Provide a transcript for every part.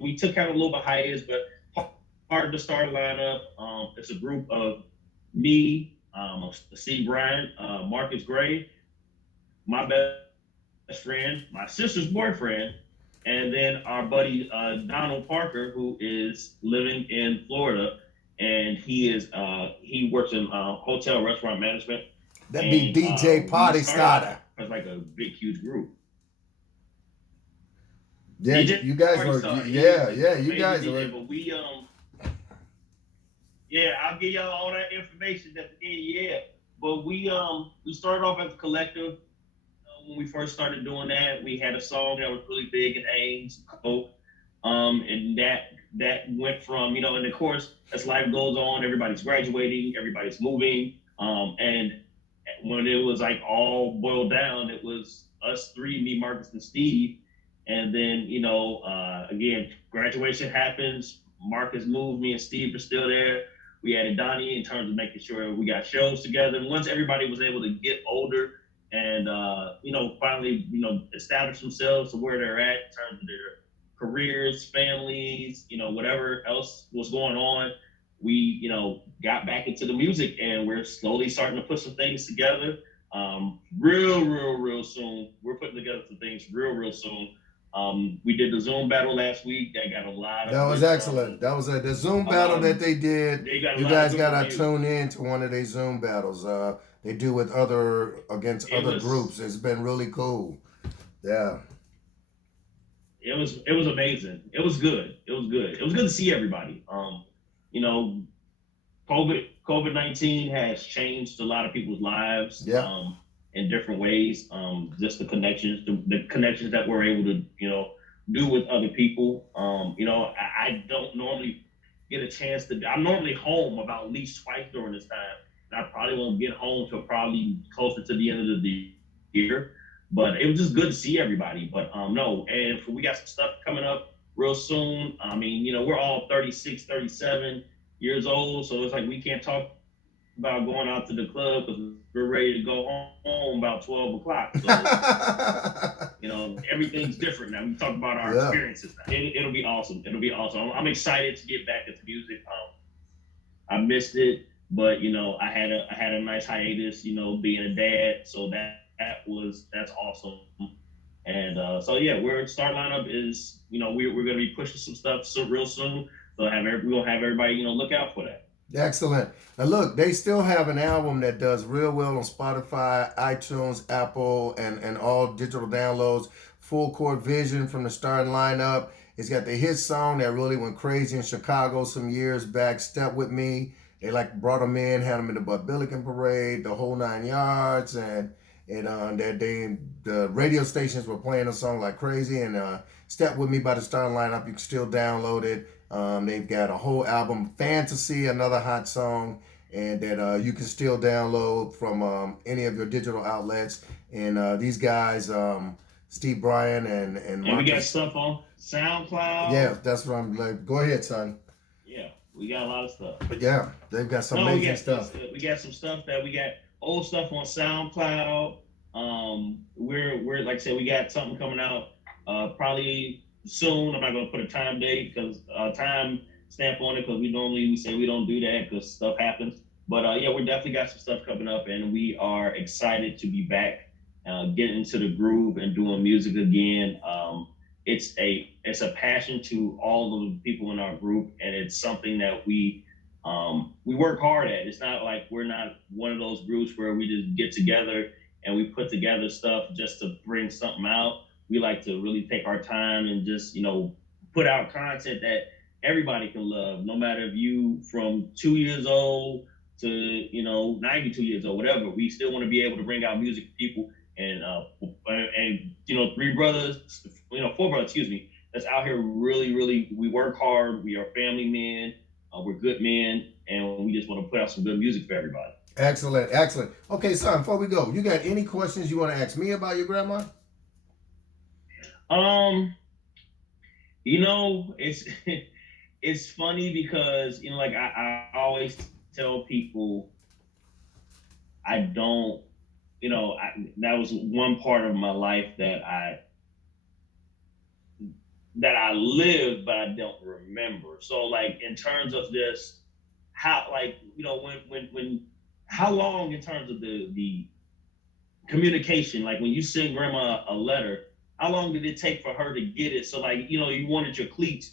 we took kind of a little bit hiatus, but part of the starter lineup, it's a group of me, Steve Bryant, Marcus Gray, my best friend, my sister's boyfriend, and then our buddy Donald Parker, who is living in Florida, and he works in hotel restaurant management, That be and DJ we Party started out Starter. as like a big huge group. Yeah, DJ you Party guys Star, were. he is Yeah, an yeah, you amazing guys DJ, were. but yeah, I'll give y'all all that information at the end. Yeah, but we started off as a collective. When we first started doing that, we had a song that was really big in Ames, Coke, and that went from and of course as life goes on, everybody's graduating, everybody's moving, and when it was like all boiled down, it was us three, me, Marcus, and Steve, and then again, graduation happens. Marcus moved, me and Steve are still there. We added Donnie in terms of making sure we got shows together. And once everybody was able to get older and finally establish themselves to where they're at in terms of their careers, families, whatever else was going on, we got back into the music, and we're slowly starting to put some things together. Real soon, we're putting together some things real soon. We did the Zoom battle last week. That got a lot That of was good. excellent. That was the Zoom battle that they did. They got a You lot of guys good gotta reviews. tune in to one of these Zoom battles. They do with other against It other was groups. It's been really cool. Yeah. it was amazing. It was good. It was good. It was good to see everybody. You know, COVID-19 has changed a lot of people's lives Yeah. in different ways. Just the connections that we're able to do with other people. I don't normally get a chance to. I'm normally home about at least twice during this time, and I probably won't get home till probably closer to the end of the year. But it was just good to see everybody. But no, and we got some stuff coming up real soon. I mean, we're all 36, 37 years old, so it's like we can't talk about going out to the club because we're ready to go home about 12 o'clock. So everything's different now. We talk about our Yeah. experiences now. It'll be awesome. It'll be awesome. I'm excited to get back into music. I missed it, but I had a nice hiatus. Being a dad, so that's awesome. And so yeah, we're start lineup is we're gonna be pushing some stuff so real soon. So we're gonna have everybody look out for that. Excellent. Now look, they still have an album that does real well on Spotify, iTunes, Apple, and all digital downloads. Full Court Vision from the starting lineup. It's got the hit song that really went crazy in Chicago some years back, Step With Me. They like brought them in, had them in the Bud Billiken Parade, the whole 9 yards, and that the radio stations were playing the song like crazy. And Step With Me by the starting lineup, you can still download it. They've got a whole album, Fantasy, another hot song, and that you can still download from any of your digital outlets. And these guys, Steve Bryan and And we got Marcus. stuff on SoundCloud. Yeah, that's what I'm like. Go ahead, son. Yeah, we got a lot of stuff. But yeah, they've got some No, amazing stuff. we got some stuff that we got old stuff on SoundCloud. We're like I said, we got something coming out probably soon. I'm not gonna put a time date because time stamp on it because we say we don't do that because stuff happens. But yeah, we definitely got some stuff coming up, and we are excited to be back, getting into the groove and doing music again. It's a passion to all of the people in our group, and it's something that we work hard at. It's not like we're not one of those groups where we just get together and we put together stuff just to bring something out. We like to really take our time and just put out content that everybody can love, no matter if you from 2 years old to 92 years old, whatever. We still want to be able to bring out music to people, and three brothers, four brothers, excuse me, that's out here really. We work hard. We are family men. We're good men, and we just want to put out some good music for everybody. Excellent, excellent. Okay, son, before we go, you got any questions you want to ask me about your grandma? Um, it's it's funny because like I always tell people I don't. That was one part of my life that that I lived, but I don't remember. So like in terms of this, how like when how long in terms of the communication, like when you send grandma a letter, how long did it take for her to get it? So like you wanted your cleats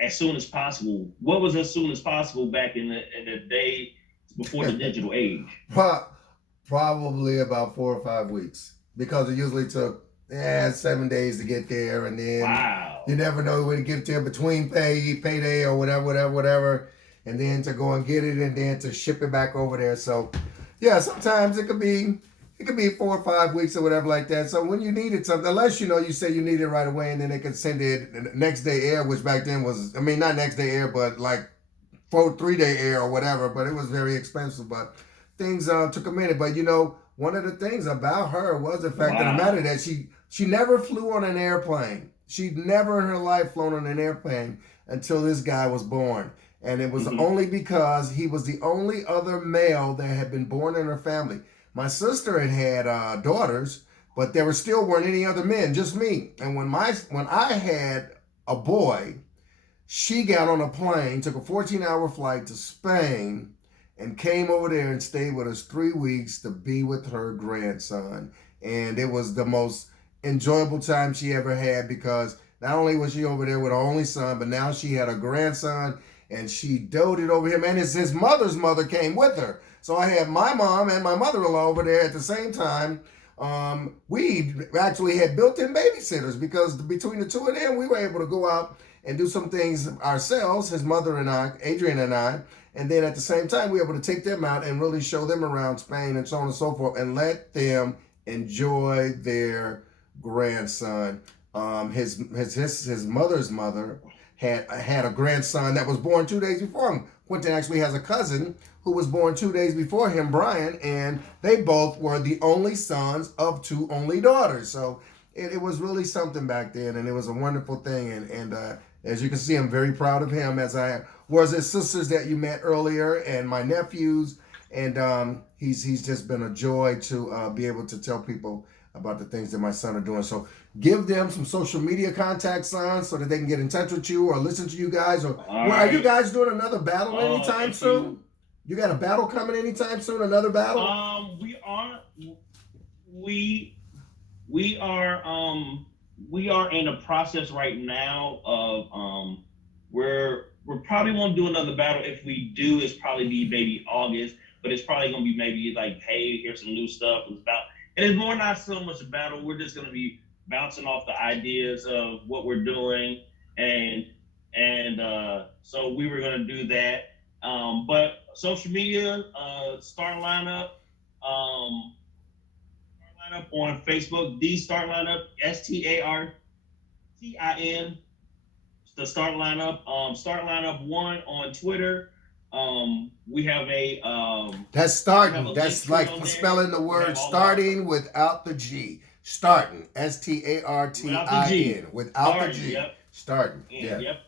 as soon as possible. What was as soon as possible back in the day before the digital age? Probably about 4 or 5 weeks because it usually took 7 days to get there, and then Wow. you never know when to get there between payday or whatever, and then to go and get it, and then to ship it back over there. So yeah, sometimes it could be 4 or 5 weeks or whatever like that. So when you needed something, unless you say you need it right away, and then they could send it next day air, which back then was, I mean, not next day air, but like 3 day air or whatever. But it was very expensive. But things took a minute. But one of the things about her was the fact of the matter Wow. that she never flew on an airplane. She'd never in her life flown on an airplane until this guy was born. And it was Hmm. only because he was the only other male that had been born in her family. My sister had daughters, but there weren't any other men, just me. And when I had a boy, she got on a plane, took a 14-hour flight to Spain, and came over there and stayed with us 3 weeks to be with her grandson. And it was the most enjoyable time she ever had because not only was she over there with her only son, but now she had a grandson and she doted over him. And his mother's mother came with her. So I had my mom and my mother-in-law over there at the same time. We actually had built-in babysitters because between the two of them, we were able to go out and do some things ourselves, his mother and I, Adrian and I, and then at the same time, we were able to take them out and really show them around Spain and so on and so forth, and let them enjoy their grandson. His mother's mother had a grandson that was born 2 days before him. Quentin actually has a cousin who was born 2 days before him, Brian, and they both were the only sons of two only daughters. So it was really something back then, and it was a wonderful thing. And as you can see, I'm very proud of him, as I was his sisters that you met earlier, and my nephews. And he's just been a joy to be able to tell people about the things that my son are doing. So give them some social media contacts, son, so that they can get in touch with you or listen to you guys. Or All are you right. guys doing another battle anytime If soon? you You got a battle coming anytime soon? Another battle? we are we we are we are in a process right now of we're probably won't do another battle. If we do, it's probably be maybe August, but it's probably gonna be maybe like, hey, here's some new stuff. It's about, and it's more not so much a battle. We're just gonna be bouncing off the ideas of what we're doing, and so we were gonna do that. But social media, start lineup. Um, Lineup on Facebook, the Start Lineup, StarTin, the Start Lineup, Start Lineup One on Twitter. That's We have a starting. link That's tree like on there. spelling the We word have all of our starting without the G. Starting. Startin. without the G. Without the Starting, G. yep, Starting. and Yeah. yep,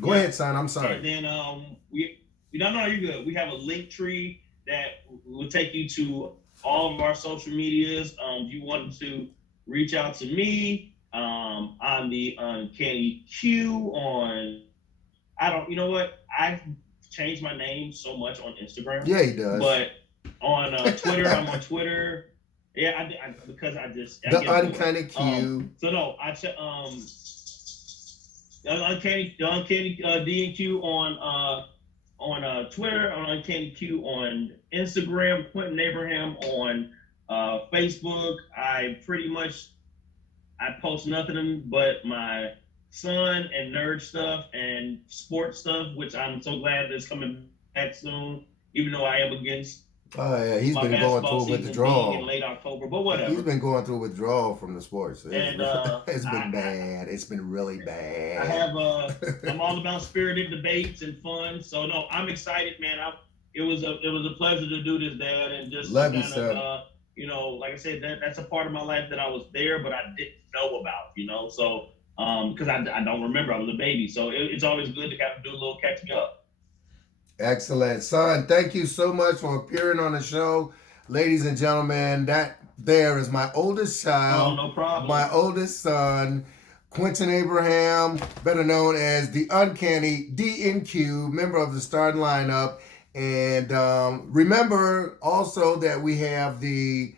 Go yep. ahead, son. I'm sorry. And then we don't know, you're good. We have a link tree that will take you to all of our social medias. If you wanted to reach out to me, I'm the Uncanny Q on, I don't, you know what? I've changed my name so much on Instagram, Yeah, he does. but on Twitter, I'm on Twitter. Yeah, because I The get bored. uncanny Q. So no, the Uncanny D and Q on Twitter, on Uncanny Q on Instagram, Quentin Abraham on Facebook. I post nothing but my son and nerd stuff and sports stuff, which I'm so glad is coming back soon. Even though I am against Oh yeah, he's my been going basketball through season being in withdrawal. late October, but He's whatever. been going through withdrawal from the sports. And It's been bad. It's been really I bad. have I'm all about spirited debates and fun. So no, I'm excited, man. It was a pleasure to do this, Dad, and just to Love you, kind of son. like I said, that's a part of my life that I was there, but I didn't know about. So because I don't remember, I was a baby, so it's always good to kind of do a little catching up. Excellent. Son, thank you so much for appearing on the show. Ladies and gentlemen, that there is my oldest Oh, child, no problem. my oldest son. Quentin Abraham, better known as the Uncanny DNQ, member of the starting lineup. And remember also that we have the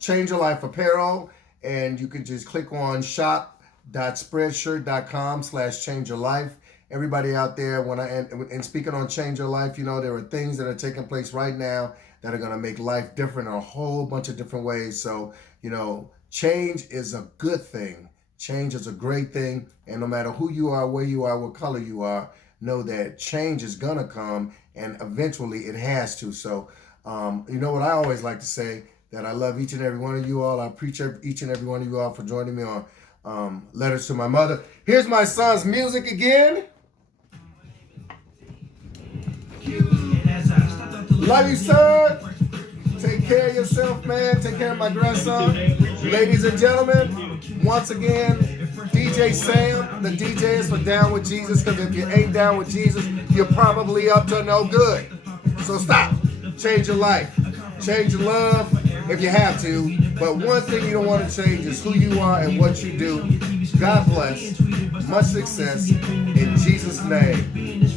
Change Your Life apparel, and you can just click on shop.spreadshirt.com/change your life. Everybody out there, and speaking on Change Your Life, you know, there are things that are taking place right now that are going to make life different in a whole bunch of different ways. So, you know, change is a good thing. Change is a great thing. And no matter who you are, where you are, what color you are, know that change is going to come, and eventually it has to. So, you know what I always like to say, that I love each and every one of you all. I appreciate each and every one of you all for joining me on Letters to My Mother. Here's my son's music again. Love you, son. Take care of yourself, man. Take care of my grandson. Ladies and gentlemen, once again, DJ Sam. The DJ is for Down with Jesus, because if you ain't down with Jesus, you're probably up to no good. So stop. Change your life. Change your love if you have to. But one thing you don't want to change is who you are and what you do. God bless. Much success in Jesus' name. Peace.